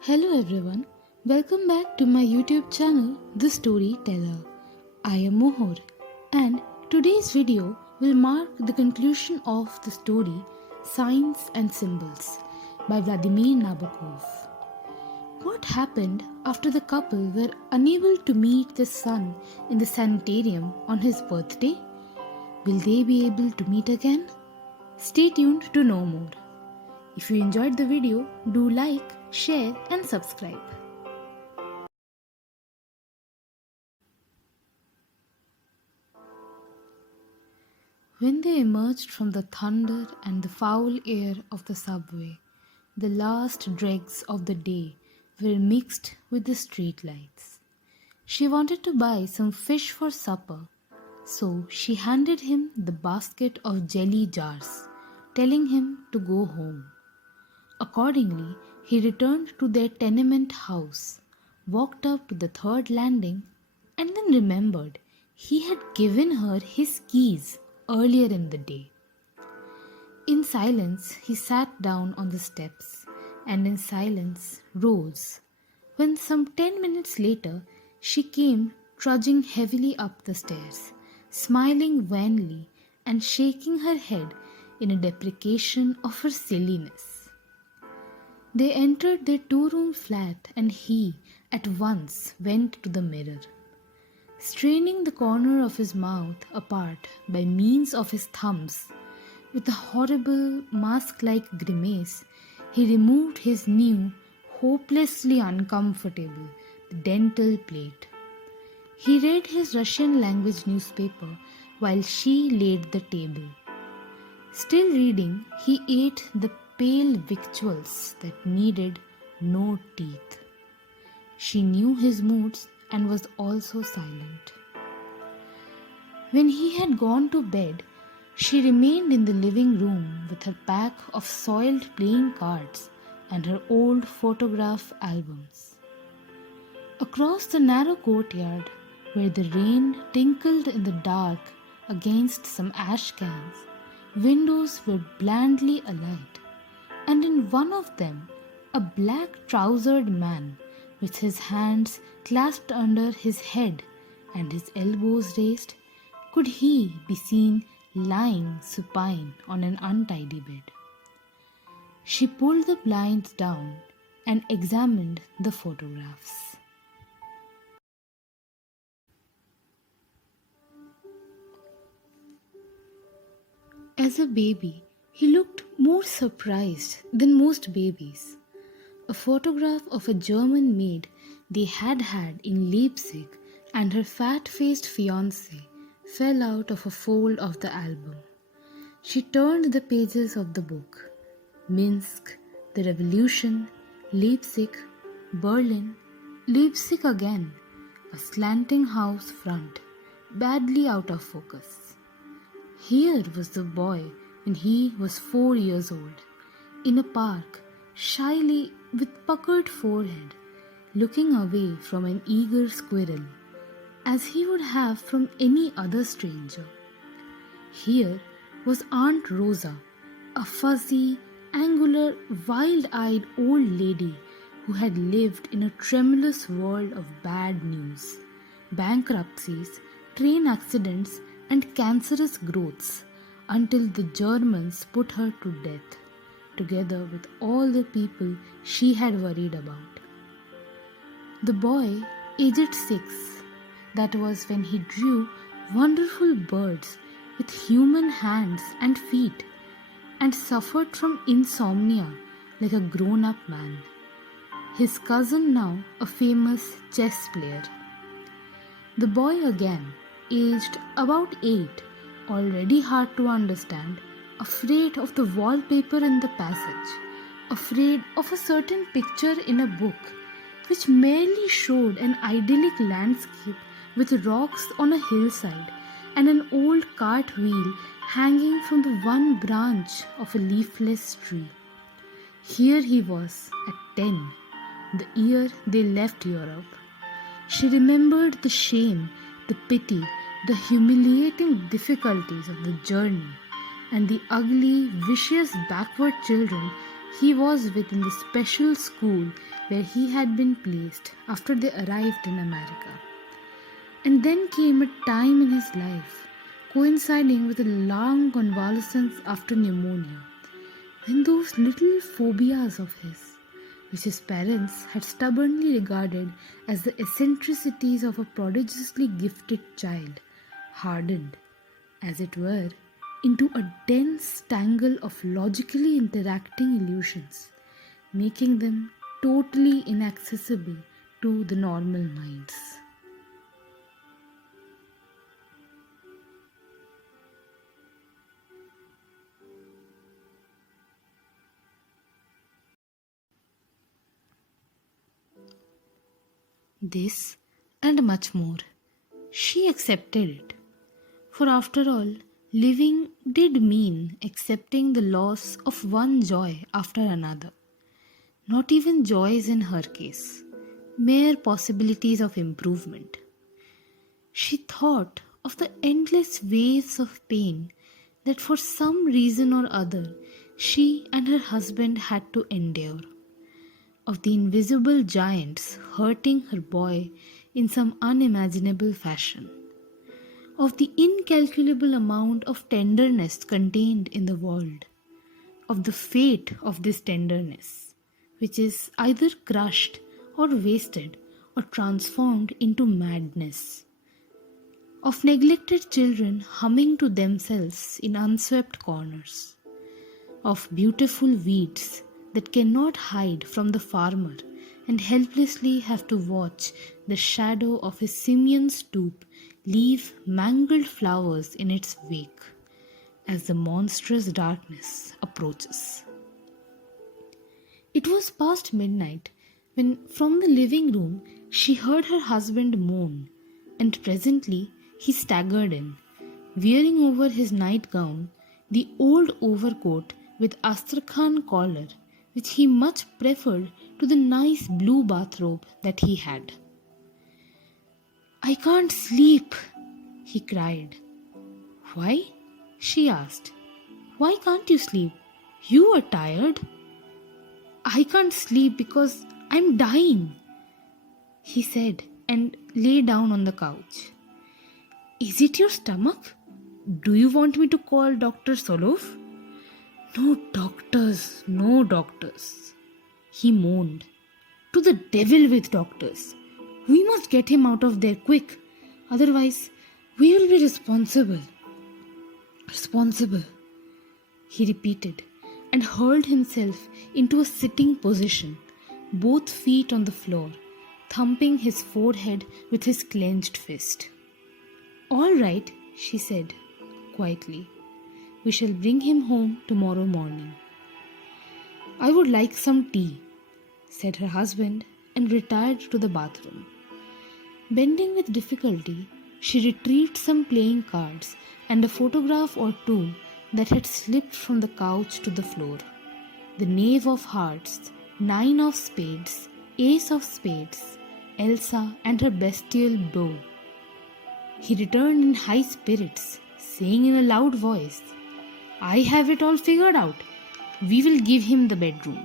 Hello everyone, welcome back to my YouTube channel, The Storyteller. I am Mohor and today's video will mark the conclusion of the story Signs and Symbols by Vladimir Nabokov. What happened after the couple were unable to meet the sun in the sanitarium on his birthday? Will they be able to meet again? Stay tuned to know more. If you enjoyed the video, do like, share and subscribe. When they emerged from the thunder and the foul air of the subway, the last dregs of the day were mixed with the street lights. She wanted to buy some fish for supper, so she handed him the basket of jelly jars, telling him to go home. Accordingly, he returned to their tenement house, walked up to the third landing, and then remembered he had given her his keys earlier in the day. In silence, he sat down on the steps and in silence rose, when some 10 minutes later she came trudging heavily up the stairs, smiling wanly and shaking her head in a deprecation of her silliness. They entered their two-room flat and he at once went to the mirror. Straining the corner of his mouth apart by means of his thumbs, with a horrible mask-like grimace, he removed his new, hopelessly uncomfortable dental plate. He read his Russian language newspaper while she laid the table. Still reading, he ate the pale victuals that needed no teeth. She knew his moods and was also silent. When he had gone to bed, she remained in the living room with her pack of soiled playing cards and her old photograph albums. Across the narrow courtyard, where the rain tinkled in the dark against some ash cans, windows were blandly alight, and in one of them, a black-trousered man, with his hands clasped under his head and his elbows raised, could he be seen lying supine on an untidy bed. She pulled the blinds down and examined the photographs. As a baby, he looked more surprised than most babies. A photograph of a German maid they had had in Leipzig and her fat-faced fiancé fell out of a fold of the album. She turned the pages of the book. Minsk, the Revolution, Leipzig, Berlin, Leipzig again, a slanting house front, badly out of focus. Here was the boy when he was 4 years old, in a park, shyly with puckered forehead, looking away from an eager squirrel, as he would have from any other stranger. Here was Aunt Rosa, a fuzzy, angular, wild-eyed old lady who had lived in a tremulous world of bad news, bankruptcies, train accidents, and cancerous growths, until the Germans put her to death, together with all the people she had worried about. The boy, aged 6, that was when he drew wonderful birds with human hands and feet, and suffered from insomnia like a grown-up man. His cousin now a famous chess player. The boy again, aged about 8, already hard to understand, afraid of the wallpaper in the passage, afraid of a certain picture in a book which merely showed an idyllic landscape with rocks on a hillside and an old cart wheel hanging from the one branch of a leafless tree. Here he was at 10, the year they left Europe. She remembered the shame, the pity, the humiliating difficulties of the journey, and the ugly, vicious backward children he was with in the special school where he had been placed after they arrived in America. And then came a time in his life, coinciding with a long convalescence after pneumonia, when those little phobias of his, which his parents had stubbornly regarded as the eccentricities of a prodigiously gifted child, hardened, as it were, into a dense tangle of logically interacting illusions, making them totally inaccessible to the normal minds. This and much more. She accepted it. For after all, living did mean accepting the loss of one joy after another. Not even joys in her case, mere possibilities of improvement. She thought of the endless waves of pain that for some reason or other she and her husband had to endure, of the invisible giants hurting her boy in some unimaginable fashion, of the incalculable amount of tenderness contained in the world, of the fate of this tenderness, which is either crushed or wasted or transformed into madness, of neglected children humming to themselves in unswept corners, of beautiful weeds that cannot hide from the farmer and helplessly have to watch the shadow of his simian stoop leave mangled flowers in its wake as the monstrous darkness approaches. It was past midnight when from the living room she heard her husband moan, and presently he staggered in, wearing over his nightgown the old overcoat with Astrakhan collar which he much preferred to the nice blue bathrobe that he had. "I can't sleep," he cried. "Why?" she asked. "Why can't you sleep? You are tired." "I can't sleep because I'm dying," he said and lay down on the couch. "Is it your stomach? Do you want me to call Dr. Solov?" "No doctors, no doctors," he moaned. "To the devil with doctors. We must get him out of there quick. Otherwise, we will be responsible." "Responsible," he repeated, and hurled himself into a sitting position, both feet on the floor, thumping his forehead with his clenched fist. "All right," she said, quietly. "We shall bring him home tomorrow morning." "I would like some tea," said her husband, and retired to the bathroom. Bending with difficulty, she retrieved some playing cards and a photograph or two that had slipped from the couch to the floor. The knave of hearts, nine of spades, ace of spades, Elsa and her bestial bow. He returned in high spirits, saying in a loud voice, "I have it all figured out. We will give him the bedroom.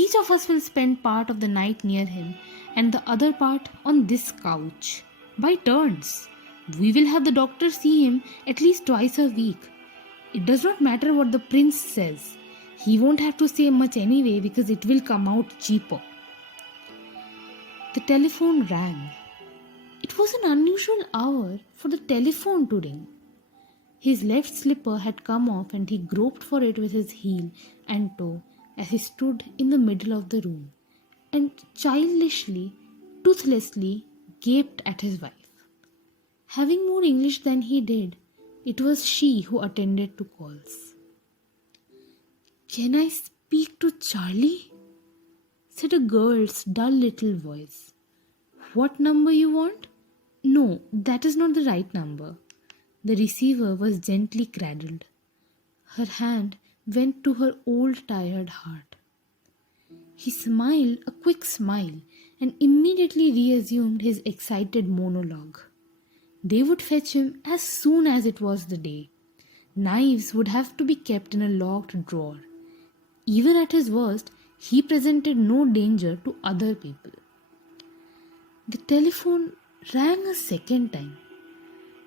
Each of us will spend part of the night near him and the other part on this couch. By turns. We will have the doctor see him at least twice a week. It does not matter what the prince says. He won't have to say much anyway because it will come out cheaper." The telephone rang. It was an unusual hour for the telephone to ring. His left slipper had come off and he groped for it with his heel and toe as he stood in the middle of the room and childishly, toothlessly gaped at his wife. Having more English than he did, it was she who attended to calls. "Can I speak to Charlie?" said a girl's dull little voice. "What number you want?" "No, that is not the right number." The receiver was gently cradled. Her hand went to her old tired heart. He smiled a quick smile and immediately reassumed his excited monologue. They would fetch him as soon as it was the day. Knives would have to be kept in a locked drawer. Even at his worst, He presented no danger to other people. The telephone rang a second time.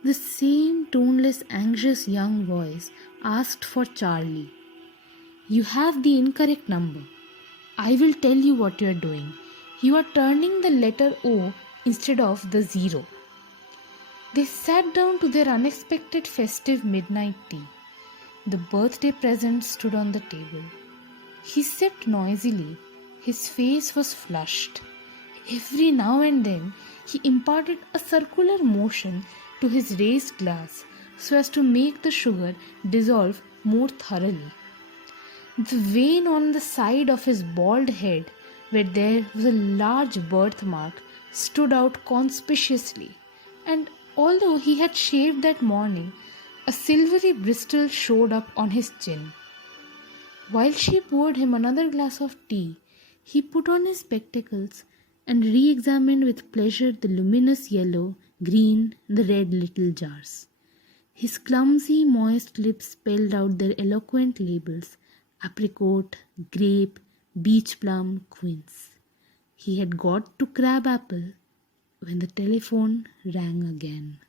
The same toneless, anxious young voice asked for Charlie. You have the incorrect number. I will tell you what you are doing. You are turning the letter O instead of the 0. They sat down to their unexpected festive midnight tea. The birthday present stood on the table. He sipped noisily. His face was flushed. Every now and then he imparted a circular motion to his raised glass so as to make the sugar dissolve more thoroughly. The vein on the side of his bald head, where there was a large birthmark, stood out conspicuously, and although he had shaved that morning, a silvery bristle showed up on his chin. While she poured him another glass of tea, he put on his spectacles and re-examined with pleasure the luminous yellow, green, and the red little jars. His clumsy, moist lips spelled out their eloquent labels: apricot, grape, beach plum, quince. He had got to crab apple when the telephone rang again.